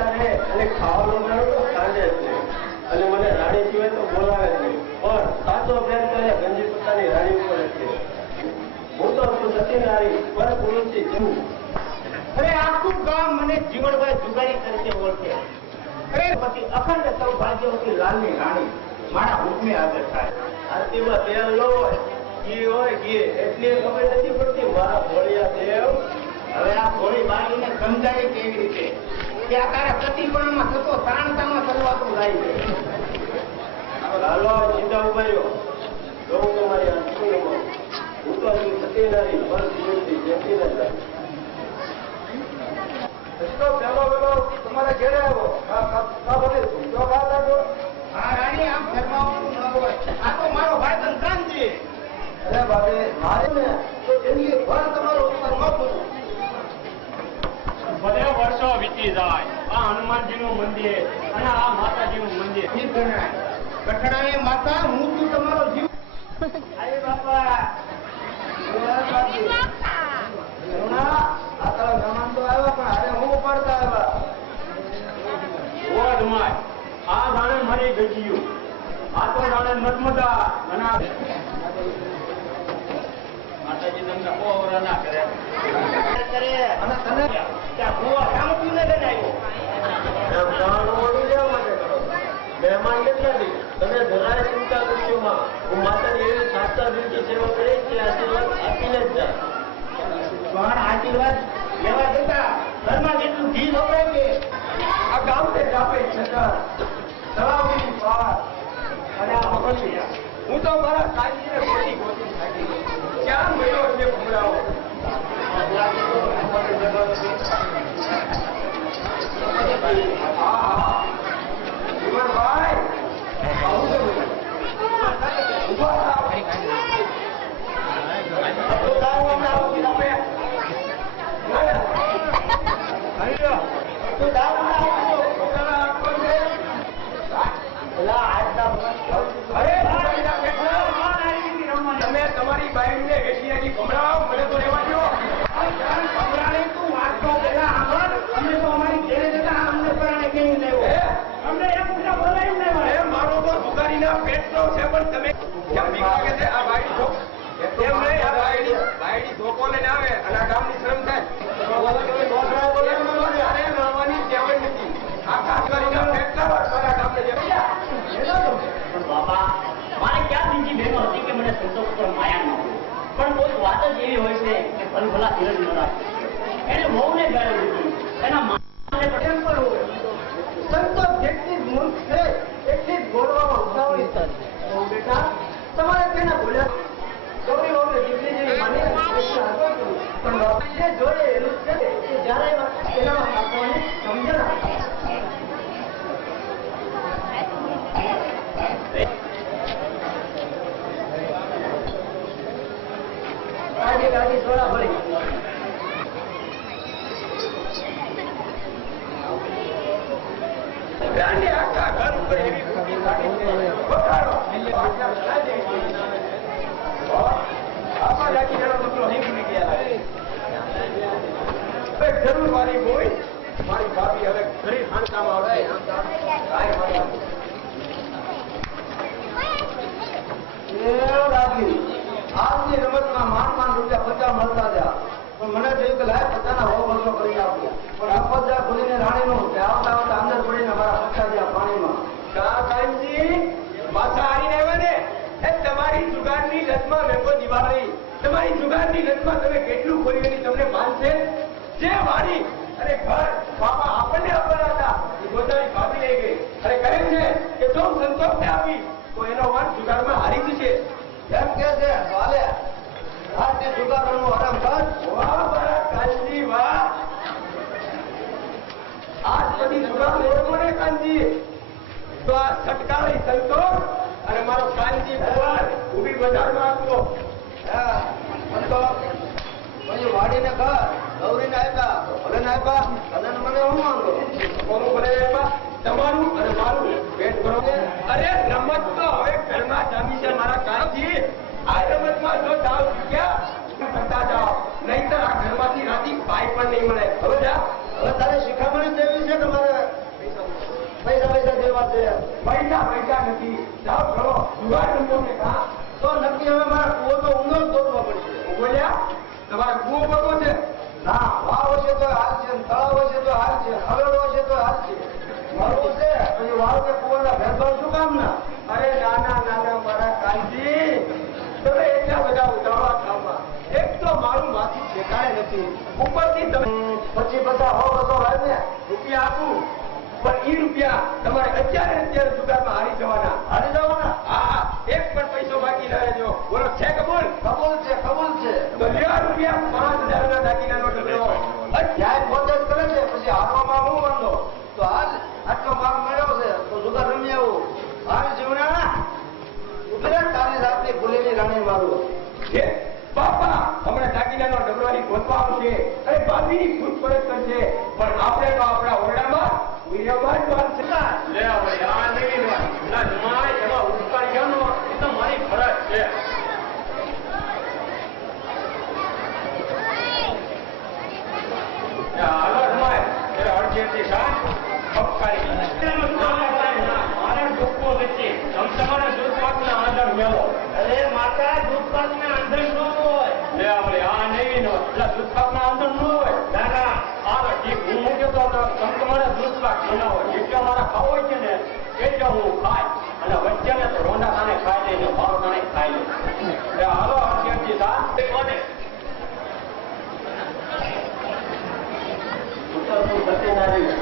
બેઠા રહે અને ખાવાનું સાંજે જ અને મને રાણી સિવાય તો બોલાવે જ નહીં. પણ સાચો પ્રેમ કરે ગંજી પોતાની રાણી ઉપર છે. હું તો છું સત્યનારી પર પુરુષથી જીવું અરે આખું ગામ મને જીવણભાઈ જુગારી તરીકે ઓળખે. અરે પછી અખંડ સૌભાગ્યવતી લાલની રાણી મારા હુકમે હાજર થાય. આરતીમાં તેલ ન હોય ઘી હોય ઘી. એટલી ખબર નથી પડતી મારા ભોળિયા દેવ. હવે આ ભોળી બાળીને સમજાય કેવી રીતે? કે આ તારા પ્રતિપણમાં થતો તાણતામાં ચલવાતું લાય છે. લાલો સીધા ઊભા રહ્યો. તમારી હું તો પેલો પેલો તમારે ઘેરે આવ્યો રાણી આમ ફરમાવાનું ન હોય. આ મારો ભાઈ ધનકાનજી અરે બાબે મારે ને તો એની ભર તમારો ઉપર ન પૂરું બધે વીતી જાય. આ હનુમાનજીનું મંદિર અને આ માતાજીનું મંદિર કઠણાએ માતા હું તું તમારો જીવ અરે બાપા. આ તારા મહેમાન તો આવ્યા પણ હારે હું ઉપાડતા આવ્યા? ઓડ આ જાણે મારી ગજીયું. આ તો જાણે નર્મદા અને માતાજી તમને બહુ અવરા ના કરે કરે. અને તને ત્યાં ભૂવા કામ પીને લઈને આવ્યો એમ જવાનું મોડું લેવા માટે કરો માં હું ઘી છે આ ગામ તે જાપે છતાં તળાવની પાર અને આ હું તો મારા કાજીને ગોતી ગોતી થાકી ક્યાં મળ્યો છે ભમરાઓ હા હા જીવનભાઈ આવું છે બધું. ઊભા થાવ. તો તારું હમણાં આવું જાપે. તો તારું હમણાં આવું પોતાના હાથમાં છે. પેલા હાથના અરે તમારી બાઈક ને તમે વેચી નાખી મને તો રહેવા દો તું વાત તો પેલા. અમને તો અમારી ઘેરે જતા અમને પરાણે અમને એમ પૂછા બોલાવી લેવા મારો તો સુધારીના પેટનો છે પણ તમે કેમ છે આ ધો- એમ નહીં આ બાયડી બાયડી ધોકો લઈને આવે અને આ ગામની શરમ થાય અરે મારવાની ટેવ જ નથી આખા સુધારીના પેટના મારા ગામને જે પણ બાપા મારે ક્યાં બીજી બહેનો હતી કે મને સંતોષ પર માયા ન હોય પણ કોઈક વાત જ એવી હોય છે કે ભલભલા ધીરજ ન એને વહુને ગાળે દીધી એના કેમ પર હોય સંતોષ જેટલી મૂર્ખ છે એટલી જ બોલવામાં ઉતાવળી તો બેટા તમારે તેના ભૂલ્યા ગૌરી વહુને દીકરી જેવી માની. પણ જોડે એનું છે કે જ્યારે એનામાં આખા ઘર ઉપર એવી આપણા જાતિ અહીં ભૂલી ગયા જરૂર મારી બોય મારી ભાભી હવે ઘણી ખાનકામાં આવશે. એ દાદી, આજની રમતમાં માંડ માંડ રૂપિયા પચાસ મળતા હતા પણ મને થયું કે લાય પચાસના હો વર્ષો કરી આપ્યો પણ આખો જ ખુલીને રાણીનું કે આવતા આવતા અંદર પડીને મારા પચાસ ગયા પાણીમાં. પાછા આવીને આવ્યા ને? એ તમારી જુગારની લતમાં મેકો દિવાળી. તમારી જુગારની લતમાં તમે કેટલું ખોઈ એની તમને માનશે જે વાણી. અરે ઘર, બાપા આપણને આપવાના હતા. એ પોતાની ભાભી લઈ ગઈ. અરે કહે છે કે જો સંતોષને આપી તો એનો વાન જુગારમાં હારી જશે. એમ કે છે વાલે તો પછી વાડીને ઘર ગૌરીને આપ્યા મને તમારું અને મારું. પેટ ભરો અરે, રમત દેવા છે. પૈસા પૈસા નથી. જાવ કરો જુગાર રમો કે કા તો નક્કી હવે મારા કુવો તો ઊંડો જ ગોતવો પડશે. બોલ્યા? તમારે કુવો ગોતવો છે? ના, વાવ હશે તો હાલ છે, તળાવ હશે તો હાલ છે હરડ હશે તો હાલ છે. મળવું છે, પછી વાવ કે કુવાના ભેદભાવ શું કામ ના અરે, નાના નાના, મારા કાંજી તમે એટલા બધા ઉતાવળા કામમાં એક તો મારું માથું ઠેકાણે નથી. ઉપરથી તમે પછી બધા હો બસો ને રૂપિયા આપું. પણ ઈ રૂપિયા તમારે અત્યારે અત્યારે દુકાનમાં હારી જવાના. હારી જવાના? હા એક પણ પૈસો બાકી ના રહેજો બોલો છે કબૂલ? કબૂલ છે કબૂલ છે. તો રૂપિયા પાંચ દાગીના નોટ લેવો અત્યારે પોતે કરે છે પછી હારવામાં બહુ વાંધો તો હાલ આટલો માર્ક મળ્યો છે તો જુગાર રમી આવું. હાલ જીવના ઉતરે તારી રાતની ભૂલેલી રાણી મારું. છે બાપા હમણાં દાગીનાનો ઢગલોની ગોતવા આવશે. અરે ભાભીની પૂછપરછ કરશે. પણ આપણે તો આપણા ઓરડામાં ઉયરામાં જ વાત છે લે હવે આ નહીં વાત. ના જમાય એમાં ઉત્તર ગયાનો એ તો મારી નથી તમ તમારે દૂધપાકના આંધણ મેળવો અરે માતા દૂધ ના આંધણ ન હોય લે હવે આ નહીં નો દૂધપાકના આંધણ ન હોય ના ના આ ઠીક હું મૂક્યો તો તો તમ તમારે બનાવો જેટલા મારા ખાવ હોય છે ને એટલા હું ખાય. અને વચ્ચે ને રોંડા ખાય ખાઈ લઈને મારો તાને ખાઈ લે એટલે હાલો અડધેથી સાત કોને? સત્યનારાયણ